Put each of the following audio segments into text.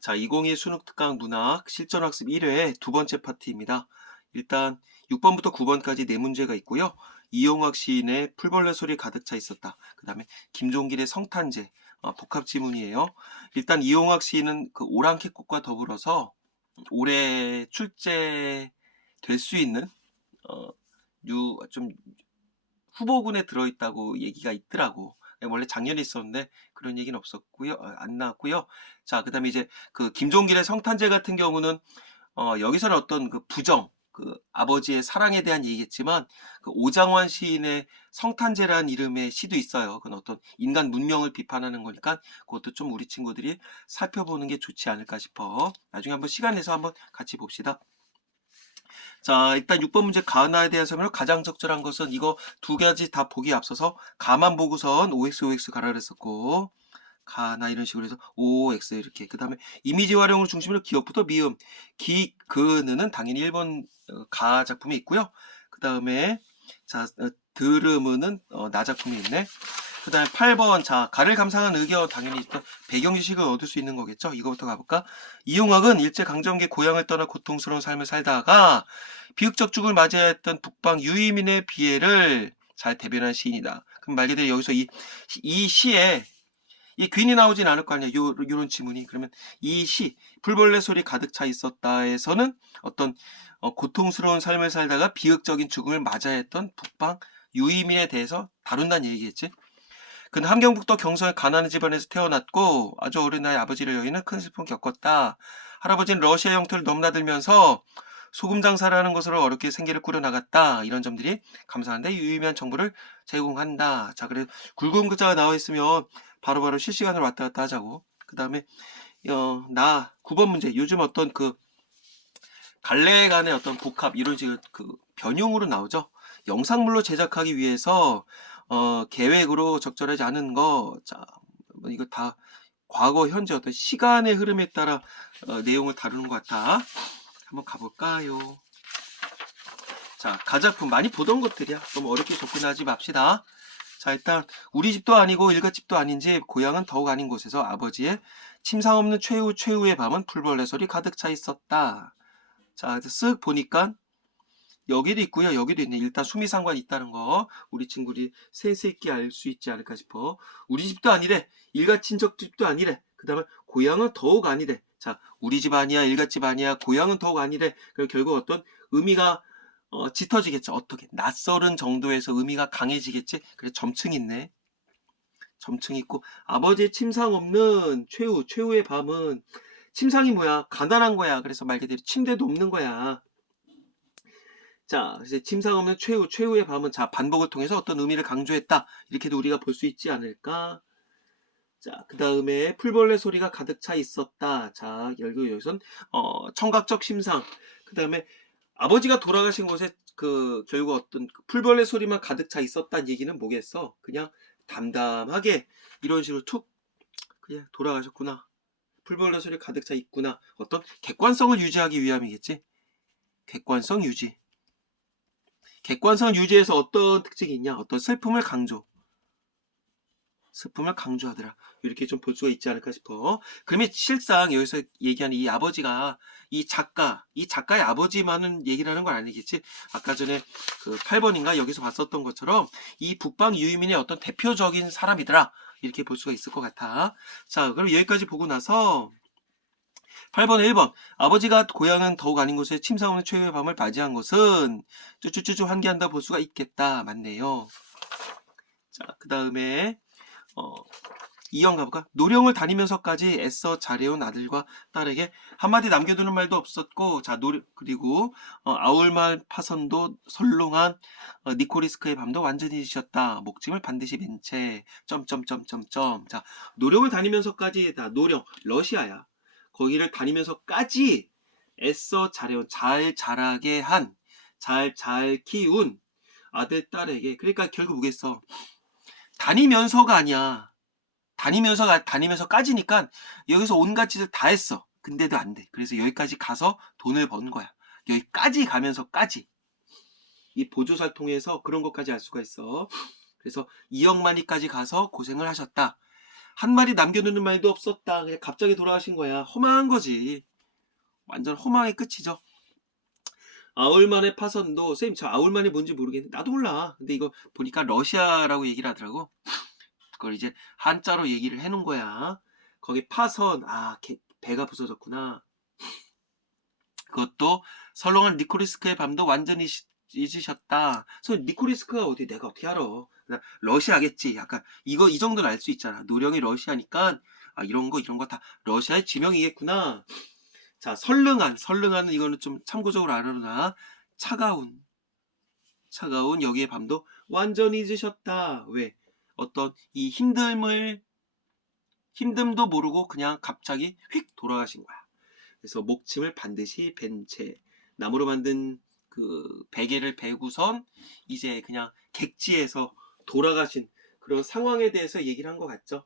자, 2021 수능 특강 문학 실전학습 1회 두 번째 파트입니다. 일단 6번부터 9번까지 네 문제가 있고요. 이용학 시인의 풀벌레 소리 가득 차 있었다. 그 다음에 김종길의 성탄제 어, 복합 지문이에요. 일단 이용학 시인은 그 오랑캐꽃과 더불어서 올해 출제 될 수 있는 어, 유, 좀 후보군에 들어있다고 얘기가 있더라고. 원래 작년에 있었는데 그런 얘기는 없었고요. 어, 안 나왔고요. 자, 그다음에 이제 그 김종길의 성탄제 같은 경우는 어, 여기서는 어떤 그 부정, 그 아버지의 사랑에 대한 얘기겠지만 그 오장환 시인의 성탄제라는 이름의 시도 있어요. 그건 어떤 인간 문명을 비판하는 거니까 그것도 좀 우리 친구들이 살펴보는 게 좋지 않을까 싶어. 나중에 한번 시간 내서 한번 같이 봅시다. 자, 일단 6번 문제 가나에 대한 설명을 가장 적절한 것은 이거 두 가지 다 보기 앞서서 가만 보고선 OX, OX 가라 그랬었고 가나 이런 식으로 해서 OX 이렇게. 그 다음에 이미지 활용을 중심으로 기억부터 미음. 기, 그는 당연히 1번 어, 가 작품이 있고요. 그 다음에 자 어, 들음은 어, 나 작품이 있네 그 다음에 8번 자 가를 감상한 의견 당연히 또 배경 지식을 얻을 수 있는 거겠죠 이거부터 가볼까 이용학은 일제강점기 고향을 떠나 고통스러운 삶을 살다가 비극적 죽을 맞이해야 했던 북방 유이민의 비애를 잘 대변한 시인이다 그럼 말 그대로 여기서 이, 이 시에 이 괜히 나오진 않을 거 아니야. 요, 요런 지문이. 그러면 이 시, 풀벌레 소리 가득 차 있었다에서는 어떤 어, 고통스러운 삶을 살다가 비극적인 죽음을 맞아야 했던 북방 유이민에 대해서 다룬다는 얘기겠지. 그는 함경북도 경성의 가난한 집안에서 태어났고 아주 어린 나이 아버지를 여의는 큰 슬픔을 겪었다. 할아버지는 러시아 영토를 넘나들면서 소금 장사를 하는 것으로 어렵게 생계를 꾸려나갔다. 이런 점들이 감사한데 유의미한 정보를 제공한다. 자, 그래 굵은 글자가 나와 있으면 바로 바로 실시간으로 왔다 갔다 하자고. 그 다음에, 어, 나, 9번 문제. 요즘 어떤 그, 갈래 간의 어떤 복합, 이런 식의 그, 변형으로 나오죠. 영상물로 제작하기 위해서, 어, 계획으로 적절하지 않은 거, 자, 뭐 이거 다, 과거, 현재 어떤 시간의 흐름에 따라, 어, 내용을 다루는 것 같아. 한번 가볼까요? 자, 가작품 많이 보던 것들이야. 너무 어렵게 접근하지 맙시다. 자, 일단 우리 집도 아니고 일갓집도 아닌 집, 고향은 더욱 아닌 곳에서 아버지의 침상 없는 최후 최후의 밤은 풀벌레 소리 가득 차 있었다. 자, 쓱 보니까 여기도 있고요. 여기도 있네. 일단 수미상관 있다는 거 우리 친구들이 있게 알수 있지 않을까 싶어. 우리 집도 아니래. 일가 친척 집도 아니래. 그 다음에 고향은 더욱 아니래. 자, 우리 집 아니야. 일갓집 아니야. 고향은 더욱 아니래. 그럼 결국 어떤 의미가 어, 짙어지겠죠. 어떻게? 낯설은 정도에서 의미가 강해지겠지? 그래, 점층 있네. 점층 있고, 아버지의 침상 없는 최후, 최후의 밤은, 침상이 뭐야? 가난한 거야. 그래서 말 그대로 침대도 없는 거야. 자, 그래서 침상 없는 최후, 최후의 밤은, 자, 반복을 통해서 어떤 의미를 강조했다. 이렇게도 우리가 볼 수 있지 않을까? 자, 그 다음에 풀벌레 소리가 가득 차 있었다. 자, 여기 여기선, 어, 청각적 심상. 그 다음에 아버지가 돌아가신 곳에 그 결국 어떤 그 풀벌레 소리만 가득 차 있었다는 얘기는 뭐겠어? 그냥 담담하게 이런 식으로 툭 그냥 돌아가셨구나. 풀벌레 소리 가득 차 있구나. 어떤 객관성을 유지하기 위함이겠지? 객관성 유지. 객관성 유지에서 어떤 특징이 있냐? 어떤 슬픔을 강조. 슬픔을 강조하더라. 이렇게 좀 볼 수가 있지 않을까 싶어. 그러면 실상 여기서 얘기하는 이 아버지가 이 작가, 이 작가의 아버지만은 얘기를 하는 건 아니겠지. 아까 전에 그 8번인가 여기서 봤었던 것처럼 이 북방 유이민의 어떤 대표적인 사람이더라. 이렇게 볼 수가 있을 것 같아. 자, 그럼 여기까지 보고 나서 8번 1번 아버지가 고향은 더욱 아닌 곳에 없는 최후의 밤을 맞이한 것은 쭈쭈쭈쭈 환기한다 볼 수가 있겠다. 맞네요. 자, 그 다음에 어, 이형 가볼까? 노령을 다니면서까지 애써 잘해온 아들과 딸에게 한마디 남겨두는 말도 없었고, 자, 노 그리고, 어, 아울말 파선도 설롱한 어, 니코리스크의 밤도 완전히 잊으셨다. 목짐을 반드시 벤 채, 점점점점점. 자, 노령을 다니면서까지, 다 노령, 러시아야. 거기를 다니면서까지 애써 잘해온, 잘 자라게 한, 잘, 잘 키운 아들, 딸에게. 그러니까 결국 뭐겠어? 다니면서가 아니야. 다니면서가 다니면서까지니까 여기서 온갖 짓을 다 했어. 근데도 안 돼. 그래서 여기까지 가서 돈을 번 거야. 여기까지 가면서까지 이 보조사를 통해서 그런 것까지 알 수가 있어. 그래서 2억만이까지 가서 고생을 하셨다. 한 마리 남겨놓는 말도 없었다. 그냥 갑자기 돌아가신 거야. 허망한 거지. 완전 허망의 끝이죠. 아울만의 파선도 쌤 저 아울만이 뭔지 모르겠는데 나도 몰라. 근데 이거 보니까 러시아라고 얘기를 하더라고. 그걸 이제 한자로 얘기를 해놓은 거야. 거기 파선 아 개- 배가 부서졌구나. 그것도 설렁한 니코리스크의 밤도 완전히 시- 잊으셨다. 그래서 니코리스크가 어디 내가 어떻게 알아? 러시아겠지. 약간 이거 이 정도는 알 수 있잖아. 노령이 러시아니까 아 이런 거 이런 거 다 러시아의 지명이겠구나. 자 설릉한 설릉한은 이거는 좀 참고적으로 알아놔. 차가운 차가운 여기의 밤도 완전히 잊으셨다. 왜? 어떤 이 힘듦을 힘듦도 모르고 그냥 갑자기 휙 돌아가신 거야. 그래서 목침을 반드시 벤 채 나무로 만든 그 베개를 베고선 이제 그냥 객지에서 돌아가신 그런 상황에 대해서 얘기를 한 것 같죠.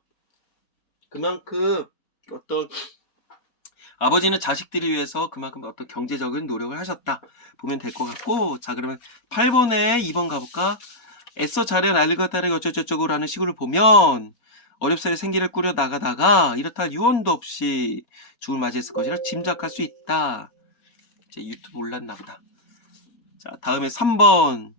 그만큼 어떤 아버지는 자식들을 위해서 그만큼 어떤 경제적인 노력을 하셨다 보면 될 것 같고 자 그러면 8번에 2번 가볼까? 애써 자른 알가다를 어쩌저쩌고 라는 식으로 보면 어렵사리 생기를 꾸려 나가다가 이렇다 할 유언도 없이 죽을 맞이했을 것이라 짐작할 수 있다. 이제 유튜브 올랐나 보다 자 다음에 3번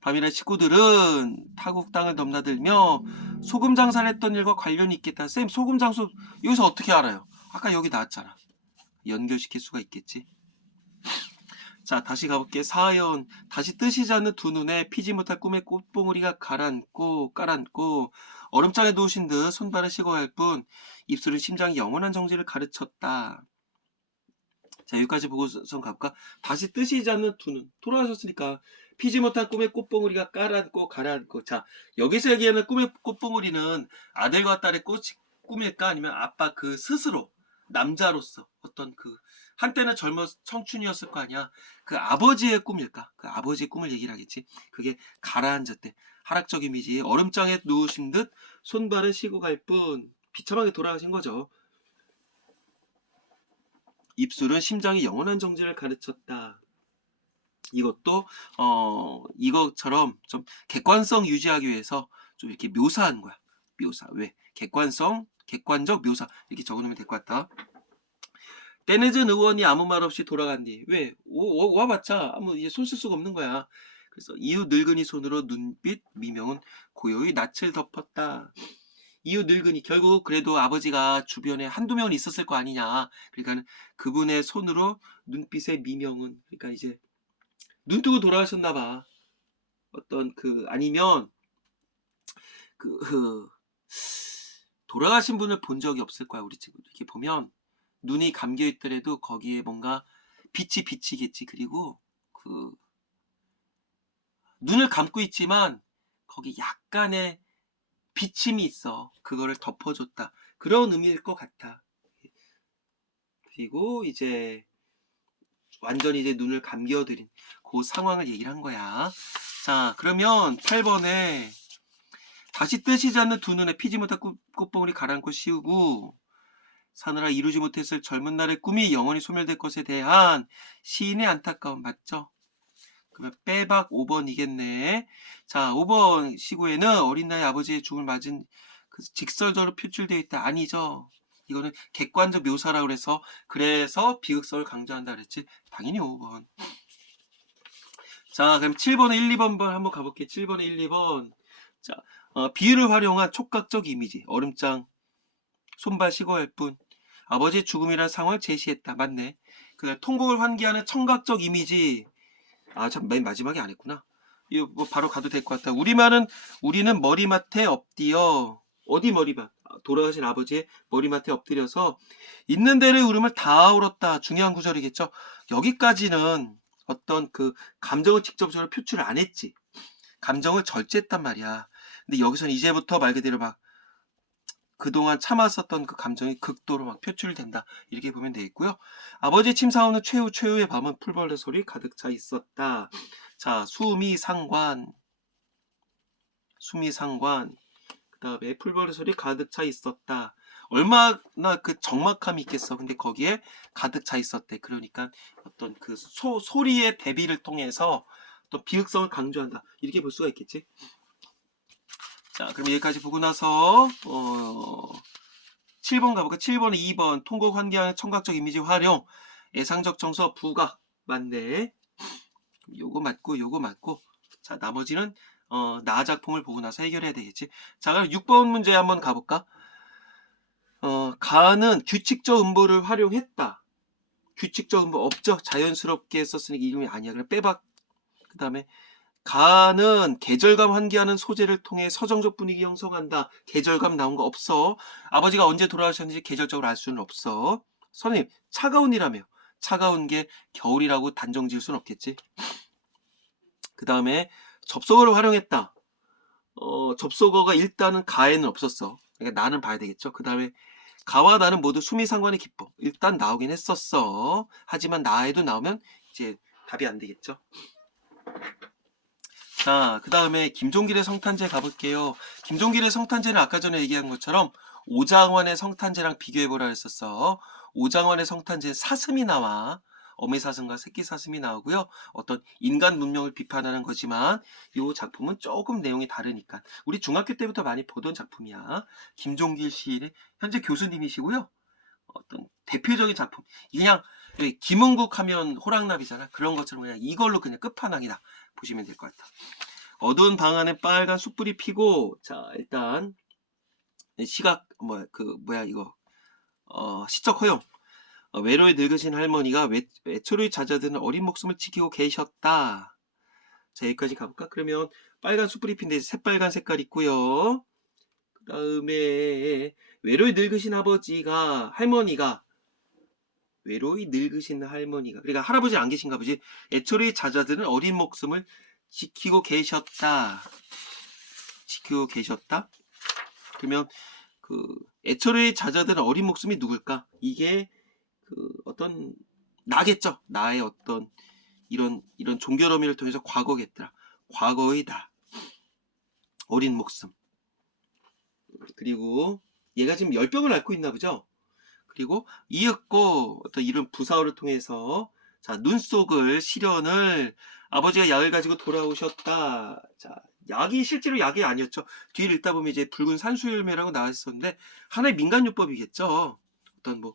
밤이라 식구들은 타국 땅을 넘나들며 소금 장사를 했던 일과 관련이 있겠다 쌤 소금 장소 여기서 어떻게 알아요 아까 여기 나왔잖아. 연결시킬 수가 있겠지. 자, 다시 가볼게. 사연. 다시 뜨시지 않는 두 눈에 피지 못할 꿈의 꽃봉오리가 가라앉고, 깔아앉고, 얼음장에 누우신 듯 손발을 식어할 뿐, 입술은 심장이 영원한 정지를 가르쳤다. 자, 여기까지 보고선 가볼까? 다시 뜨시지 않는 두 눈. 돌아가셨으니까, 피지 못한 꿈의 꽃봉오리가 깔아앉고, 가라앉고. 자, 여기서 얘기하는 꿈의 꽃봉오리는 아들과 딸의 꽃이 꿈일까? 아니면 아빠 그 스스로, 남자로서 어떤 그 한때는 젊어 청춘이었을 거 아니야. 그 아버지의 꿈일까? 그 아버지의 꿈을 얘기를 하겠지. 그게 가라앉았대. 하락적 이미지. 얼음장에 누우신 듯 손발을 쉬고 갈 뿐 비참하게 돌아가신 거죠. 입술은 심장이 영원한 정지를 가르쳤다. 이것도 어 이것처럼 좀 객관성 유지하기 위해서 좀 이렇게 묘사한 거야. 묘사. 왜? 객관성, 객관적 묘사 이렇게 적어놓으면 될 것 같다. 떼내전 의원이 아무 말 없이 돌아간 뒤 왜? 와봤자 아무 이제 손 쓸 수가 없는 거야. 그래서 이웃 늙은이 손으로 눈빛 미명은 고요히 낯을 덮었다. 이웃 늙은이 결국 그래도 아버지가 주변에 한두 명은 있었을 거 아니냐. 그러니까 그분의 손으로 눈빛의 미명은 그러니까 이제 눈 뜨고 돌아가셨나 봐. 어떤 그 아니면 그, 그 돌아가신 분을 본 적이 없을 거야 우리 지금 이렇게 보면 눈이 감겨 있더라도 거기에 뭔가 빛이 비치겠지 그리고 그 눈을 감고 있지만 거기 약간의 비침이 있어. 그거를 덮어줬다. 그런 의미일 것 같아. 그리고 이제 완전히 이제 눈을 감겨드린 그 상황을 얘기를 한 거야. 자 그러면 8번에 다시 뜨시지 않는 두 눈에 피지 못한 꽃- 꽃봉오리 가라앉고 씌우고 사느라 이루지 못했을 젊은 날의 꿈이 영원히 소멸될 것에 대한 시인의 안타까움 맞죠? 그러면 빼박 5번이겠네. 자, 5번 시구에는 어린 나이 아버지의 죽을 맞은 그 직설적으로 표출되어 있다. 아니죠. 이거는 객관적 묘사라고 그래서 그래서 비극성을 강조한다 그랬지. 당연히 5번. 자, 그럼 7번에 1, 2번 한번 가볼게요. 7번에 1, 2번. 자, 어, 비유를 활용한 촉각적 이미지. 얼음장, 손발 시거할 뿐. 아버지의 죽음이라는 상황을 제시했다. 맞네. 그 통곡을 환기하는 청각적 이미지. 아, 참, 맨 마지막에 안 했구나. 이거 뭐 바로 가도 될 것 같다. 우리말은, 우리는 머리맡에 엎드려. 어디 머리맡? 아, 돌아가신 아버지의 머리맡에 엎드려서 있는 데를 울음을 다 울었다. 중요한 구절이겠죠. 여기까지는 어떤 그 감정을 직접적으로 표출을 안 했지. 감정을 절제했단 말이야. 근데 여기서는 이제부터 말 그대로 막 그동안 참았었던 그 감정이 극도로 막 표출된다. 이렇게 보면 되겠고요. 아버지 침사오는 최후 최후의 밤은 풀벌레 소리 가득 차 있었다. 자, 수미 상관. 수미 상관. 그 다음에 풀벌레 소리 가득 차 있었다. 얼마나 그 적막함이 있겠어. 근데 거기에 가득 차 있었대. 그러니까 어떤 그 소, 소리의 대비를 통해서 또 비극성을 강조한다. 이렇게 볼 수가 있겠지. 자, 그럼 여기까지 보고 나서 어 7번 가볼까? 7번에 2번 통곡 환기하는 청각적 이미지 활용 예상적 정서 부각 맞네. 요거 맞고 요거 맞고 자 나머지는 어, 나 작품을 보고 나서 해결해야 되겠지. 자 그럼 6번 문제 한번 가볼까? 어, 가는 규칙적 음보를 활용했다. 규칙적 음보 없죠. 자연스럽게 썼으니까 이름이 아니야. 그럼 빼박. 그 다음에 가는 계절감 환기하는 소재를 통해 서정적 분위기 형성한다. 계절감 나온 거 없어. 아버지가 언제 돌아가셨는지 계절적으로 알 수는 없어. 선생님, 차가운이라며. 차가운 게 겨울이라고 단정 지을 수는 없겠지. 그 다음에 접속어를 활용했다. 어, 접속어가 일단은 가에는 없었어. 그러니까 나는 봐야 되겠죠. 그 다음에 가와 나는 모두 수미 상관의 기법. 일단 나오긴 했었어. 하지만 나에도 나오면 이제 답이 안 되겠죠. 자, 그 다음에 김종길의 성탄제 가볼게요. 김종길의 성탄제는 아까 전에 얘기한 것처럼 오장환의 성탄제랑 비교해보라 했었어. 오장환의 성탄제 사슴이 나와. 어미 사슴과 새끼 사슴이 나오고요. 어떤 인간 문명을 비판하는 거지만 이 작품은 조금 내용이 다르니까 우리 중학교 때부터 많이 보던 작품이야. 김종길 시인의 현재 교수님이시고요. 어떤 대표적인 작품. 그냥 왜 김은국 하면 호랑나비잖아. 그런 것처럼 그냥 이걸로 그냥 끝판왕이다. 보시면 될 것 같아. 어두운 방 안에 빨간 숯불이 피고 자 일단 시각 뭐 그 뭐야 이거 어 시적 허용 어, 외로이 늙으신 할머니가 외, 외초로이 잦아드는 어린 목숨을 지키고 계셨다. 자 여기까지 가볼까? 그러면 빨간 숯불이 핀데 새빨간 색깔 있고요. 그 다음에 외로이 늙으신 아버지가 할머니가 외로이 늙으신 할머니가 그러니까 할아버지 안 계신가 보지 애초로이 잦아드는 어린 목숨을 지키고 계셨다. 지키고 계셨다. 그러면 그 애초로이 잦아드는 어린 목숨이 누굴까? 이게 그 어떤 나겠죠. 나의 어떤 이런 이런 종결 의미를 통해서 과거겠더라. 과거의 나. 어린 목숨. 그리고 얘가 지금 열병을 앓고 있나 보죠. 그리고 이윽고 어떤 이런 부사어를 통해서 자 눈 속을 시련을 아버지가 약을 가지고 돌아오셨다. 자 약이 실제로 약이 아니었죠. 뒤를 읽다 보면 이제 붉은 산수열매라고 나왔었는데 하나의 민간요법이겠죠. 어떤 뭐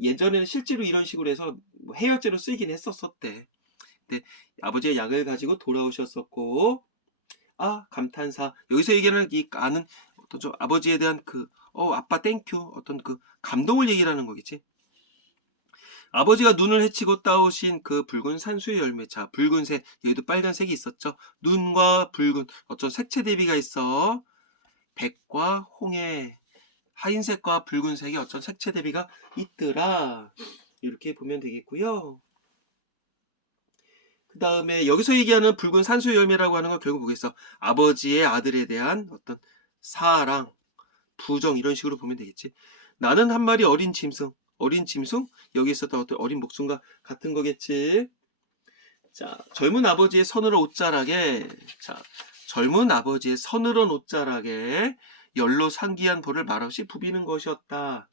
예전에는 실제로 이런 식으로 해서 뭐 해열제로 쓰이긴 했었었대. 근데 아버지의 약을 가지고 돌아오셨었고, 아 감탄사 여기서 얘기하는 이 아는 어떤 좀 아버지에 대한 그 어 아빠 땡큐 어떤 그 감동을 얘기하는 거겠지. 아버지가 눈을 헤치고 따오신 그 붉은 산수의 열매. 자, 붉은색. 여기도 빨간색이 있었죠. 눈과 붉은 어떤 색채 대비가 있어. 백과 홍해. 하얀색과 붉은색의 어떤 색채 대비가 있더라. 이렇게 보면 되겠고요. 그 다음에 여기서 얘기하는 붉은 산수 열매라고 하는 건 결국 뭐겠어? 아버지의 아들에 대한 어떤 사랑, 부정 이런 식으로 보면 되겠지. 나는 한 마리 어린 짐승, 어린 짐승 여기 있었던 어떤 어린 목숨과 같은 거겠지. 자, 젊은 아버지의 서늘한 옷자락에 자, 젊은 아버지의 서늘한 옷자락에 열로 상기한 볼을 말없이 부비는 것이었다.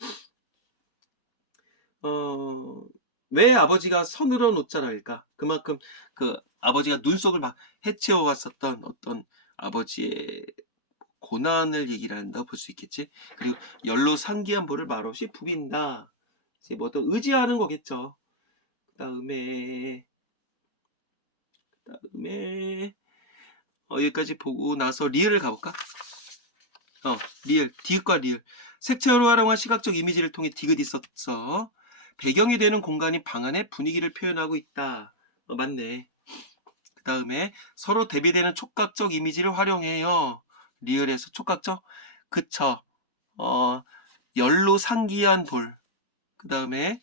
어, 왜 아버지가 서늘한 옷자락일까? 그만큼 그 아버지가 눈 속을 막 해치워 왔었던 어떤 아버지의 고난을 얘기를 한다고 볼수 있겠지. 그리고 열로 상기한 볼을 말없이 부빈다. 이제 뭐 어떤 의지하는 거겠죠. 그 다음에 그 다음에 어, 여기까지 보고 나서 리을을 가볼까? 어, 리을, 디귿과 리을. 색채로 활용한 시각적 이미지를 통해 디귿이 있었어. 배경이 되는 공간이 방 안의 분위기를 표현하고 있다. 어, 맞네. 그 다음에 서로 대비되는 촉각적 이미지를 활용해요. 리을에서 촉각적? 그쵸. 어, 열로 상기한 볼. 그 다음에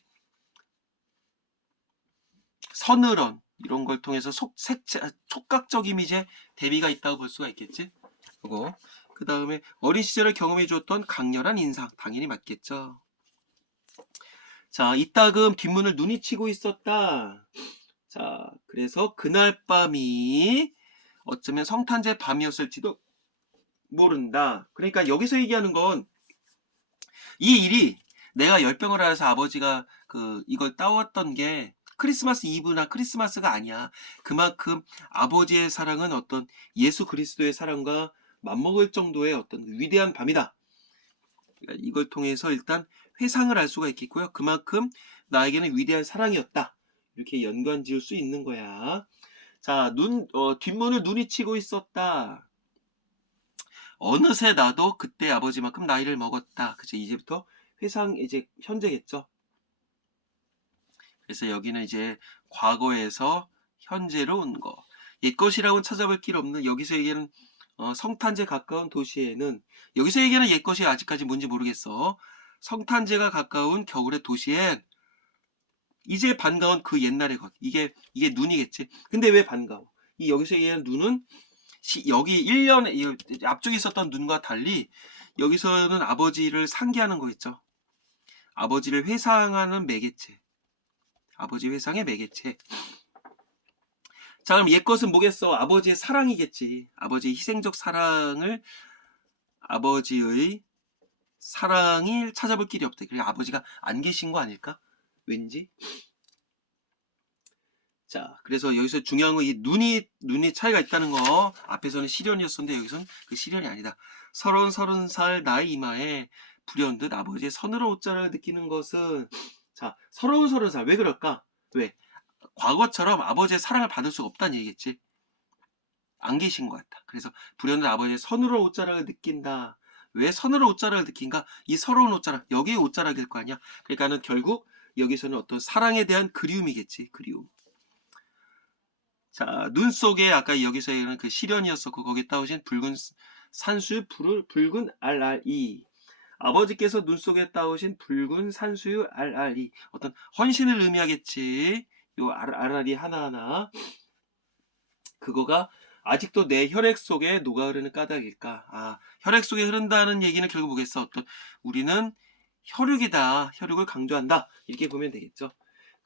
서늘한 이런 걸 통해서 속, 색채, 촉각적 이미지에 대비가 있다고 볼 수가 있겠지. 그거. 그 다음에 어린 시절을 경험해 주었던 강렬한 인상 당연히 맞겠죠. 자, 이따금 뒷문을 눈이 치고 있었다. 자, 그래서 그날 밤이 어쩌면 성탄제 밤이었을지도 모른다. 그러니까 여기서 얘기하는 건 이 일이 내가 열병을 앓아서 아버지가 그 이걸 따왔던 게 크리스마스 이브나 크리스마스가 아니야. 그만큼 아버지의 사랑은 어떤 예수 그리스도의 사랑과 맞먹을 정도의 어떤 위대한 밤이다. 그러니까 이걸 통해서 일단 회상을 알 수가 있겠고요. 그만큼 나에게는 위대한 사랑이었다. 이렇게 연관 지을 수 있는 거야. 자, 눈, 어, 뒷문을 눈이 치고 있었다. 어느새 나도 그때 아버지만큼 나이를 먹었다. 그죠? 이제부터 회상, 이제 현재겠죠? 그래서 여기는 이제 과거에서 현재로 온 거. 옛것이라고는 찾아볼 길 없는 여기서 얘기하는 어, 성탄제 가까운 도시에는 여기서 얘기하는 옛것이 아직까지 뭔지 모르겠어. 성탄제가 가까운 겨울의 도시엔 이제 반가운 그 옛날의 것. 이게 이게 눈이겠지. 근데 왜 반가워? 이 여기서 얘기하는 눈은 시- 여기 1년 이 앞쪽에 있었던 눈과 달리 여기서는 아버지를 상기하는 거 있죠. 아버지를 회상하는 매개체. 아버지 회상의 매개체. 자, 그럼 옛것은 뭐겠어? 아버지의 사랑이겠지. 아버지의 희생적 사랑을, 아버지의 사랑을 찾아볼 길이 없대. 그래, 아버지가 안 계신 거 아닐까? 왠지? 자, 그래서 여기서 중요한 건 이 눈이, 눈이 차이가 있다는 거. 앞에서는 시련이었었는데 여기서는 그 시련이 아니다. 서른, 서른 살 나이 이마에 불현듯 아버지의 서늘한 옷자를 느끼는 것은, 자, 서러운 서른 살. 왜 그럴까? 왜? 과거처럼 아버지의 사랑을 받을 수가 없다는 얘기겠지. 안 계신 것 같다. 그래서 불현듯 아버지의 서늘한 옷자락을 느낀다. 왜 서늘한 옷자락을 느낀가? 이 서러운 옷자락, 여기에 옷자락일 거 아니야? 그러니까는 결국 여기서는 어떤 사랑에 대한 그리움이겠지. 그리움. 자, 눈 속에 아까 여기서 얘기하는 그 시련이었었고 거기에 따오신 붉은 산수유 붉은, 붉은 RRE. 아버지께서 눈 속에 따오신 붉은 산수유 RRE. 어떤 헌신을 의미하겠지. 요 RRE 하나하나. 그거가 아직도 내 혈액 속에 녹아 흐르는 까닭일까? 아, 혈액 속에 흐른다는 얘기는 결국 뭐겠어? 어떤 우리는 혈육이다. 혈육을 강조한다. 이렇게 보면 되겠죠.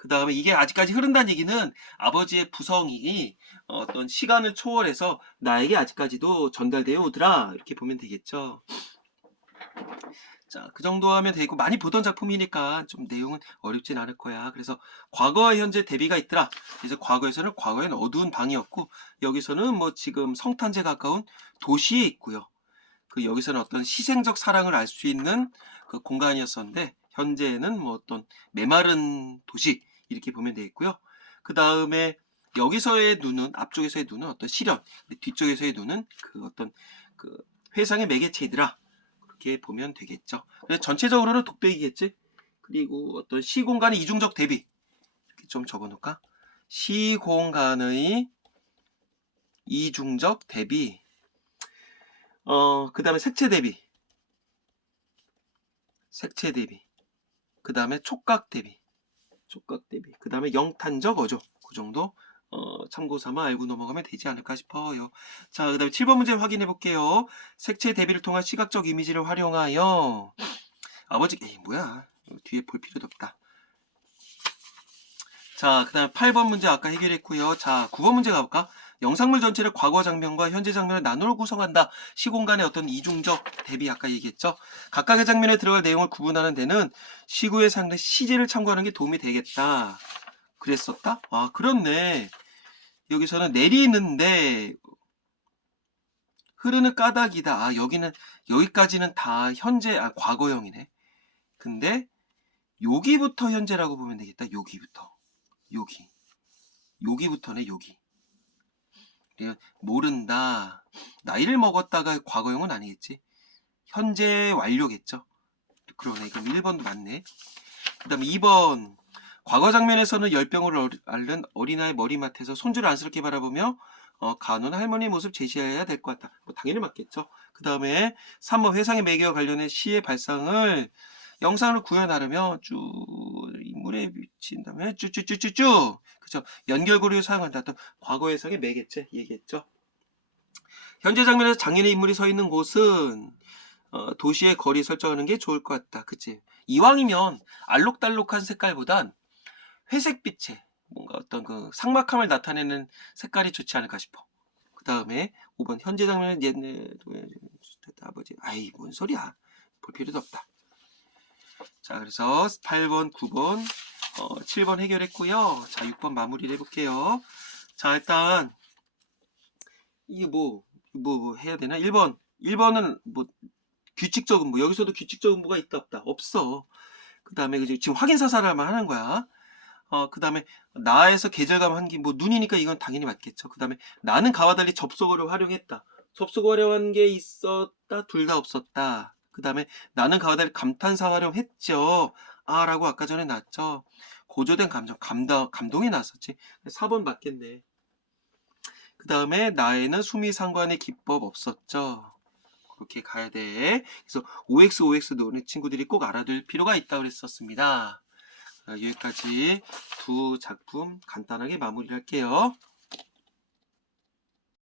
그 다음에 이게 아직까지 흐른다는 얘기는 아버지의 부성이 어떤 시간을 초월해서 나에게 아직까지도 전달되어 오더라. 이렇게 보면 되겠죠. 자, 그 정도 하면 되고 많이 보던 작품이니까 좀 내용은 어렵진 않을 거야. 그래서 과거와 현재 대비가 있더라. 그래서 과거에서는 과거에는 어두운 방이었고 여기서는 뭐 지금 성탄제 가까운 도시에 있고요. 그 여기서는 어떤 희생적 사랑을 알 수 있는 그 공간이었었는데 현재는 뭐 어떤 메마른 도시 이렇게 보면 되겠고요. 그 다음에 여기서의 눈은 앞쪽에서의 눈은 어떤 시련, 뒤쪽에서의 눈은 그 어떤 그 회상의 매개체이더라. 그렇게 보면 되겠죠. 전체적으로는 독백이겠지. 그리고 어떤 시공간의 이중적 대비 이렇게 좀 적어놓을까? 시공간의 이중적 대비. 어, 그 다음에 색채 대비. 색채 대비. 그 다음에 촉각 대비. 촉각 대비. 그 다음에 영탄적 어조. 그 정도 어, 참고 삼아 알고 넘어가면 되지 않을까 싶어요. 자, 그 다음에 7번 문제 확인해 볼게요. 색채 대비를 통한 시각적 이미지를 활용하여 아버지, 에이, 뭐야. 뒤에 볼 필요도 없다. 자, 그 다음에 8번 문제 아까 해결했고요. 자, 9번 문제 가볼까? 영상물 전체를 과거 장면과 현재 장면을 나누어 구성한다. 시공간의 어떤 이중적 대비 아까 얘기했죠. 각각의 장면에 들어갈 내용을 구분하는 데는 시구의 상대 시제를 참고하는 게 도움이 되겠다. 그랬었다? 아, 그렇네. 여기서는 내리는데 흐르는 까닭이다. 아, 여기는 여기까지는 다 현재 아 과거형이네. 근데 여기부터 현재라고 보면 되겠다. 여기부터. 여기. 여기부터네, 여기. 모른다. 나이를 먹었다가 과거형은 아니겠지. 현재 완료겠죠. 그러네. 그럼 1번도 맞네. 그 다음에 2번. 과거 장면에서는 열병을 얼- 앓는 어린아이 머리맡에서 손주를 안쓰럽게 바라보며 어, 간호는 할머니의 모습 제시해야 될 것 같다. 뭐 당연히 맞겠죠. 그 다음에 3번 회상의 매개와 관련해 시의 발상을 영상으로 구현하려며 쭉 인물에 비친 다음에 쭉쭉쭉쭉쭉 그죠 연결고리를 사용한다. 또 과거 회상의 매개체 얘기했죠. 현재 장면에서 장인의 인물이 서 있는 곳은 어, 도시의 거리 설정하는 게 좋을 것 같다. 그치? 이왕이면 알록달록한 색깔보단 회색빛의 뭔가 어떤 그 상막함을 나타내는 색깔이 좋지 않을까 싶어. 그 다음에 5번 현재 장면은 옛날 아버지 아이 뭔 소리야 볼 필요도 없다. 자 그래서 8번 9번 어, 7번 해결했고요. 자 6번 마무리를 해볼게요. 자 일단 이게 뭐 뭐, 뭐 해야 되나? 1번. 1번은 뭐 규칙적 음보. 여기서도 규칙적 음보가 있다 없다. 없어. 그 다음에 지금 확인 사살만 하는 거야. 어, 그 다음에 나에서 계절감 한기 뭐 눈이니까 이건 당연히 맞겠죠. 그 다음에 나는 가와 달리 접속어를 활용했다. 접속어 활용한 게 있었다. 둘 다 없었다. 그 다음에 나는 가와 달리 감탄사 활용했죠. 아 라고 아까 전에 나왔죠. 고조된 감정, 감동, 감동이 나왔었지. 4번 맞겠네. 그 다음에 나에는 수미상관의 기법 없었죠. 그렇게 가야 돼. 그래서 OX, OX도 우리 친구들이 꼭 알아둘 필요가 있다고 그랬었습니다. 자, 여기까지 두 작품 간단하게 마무리할게요.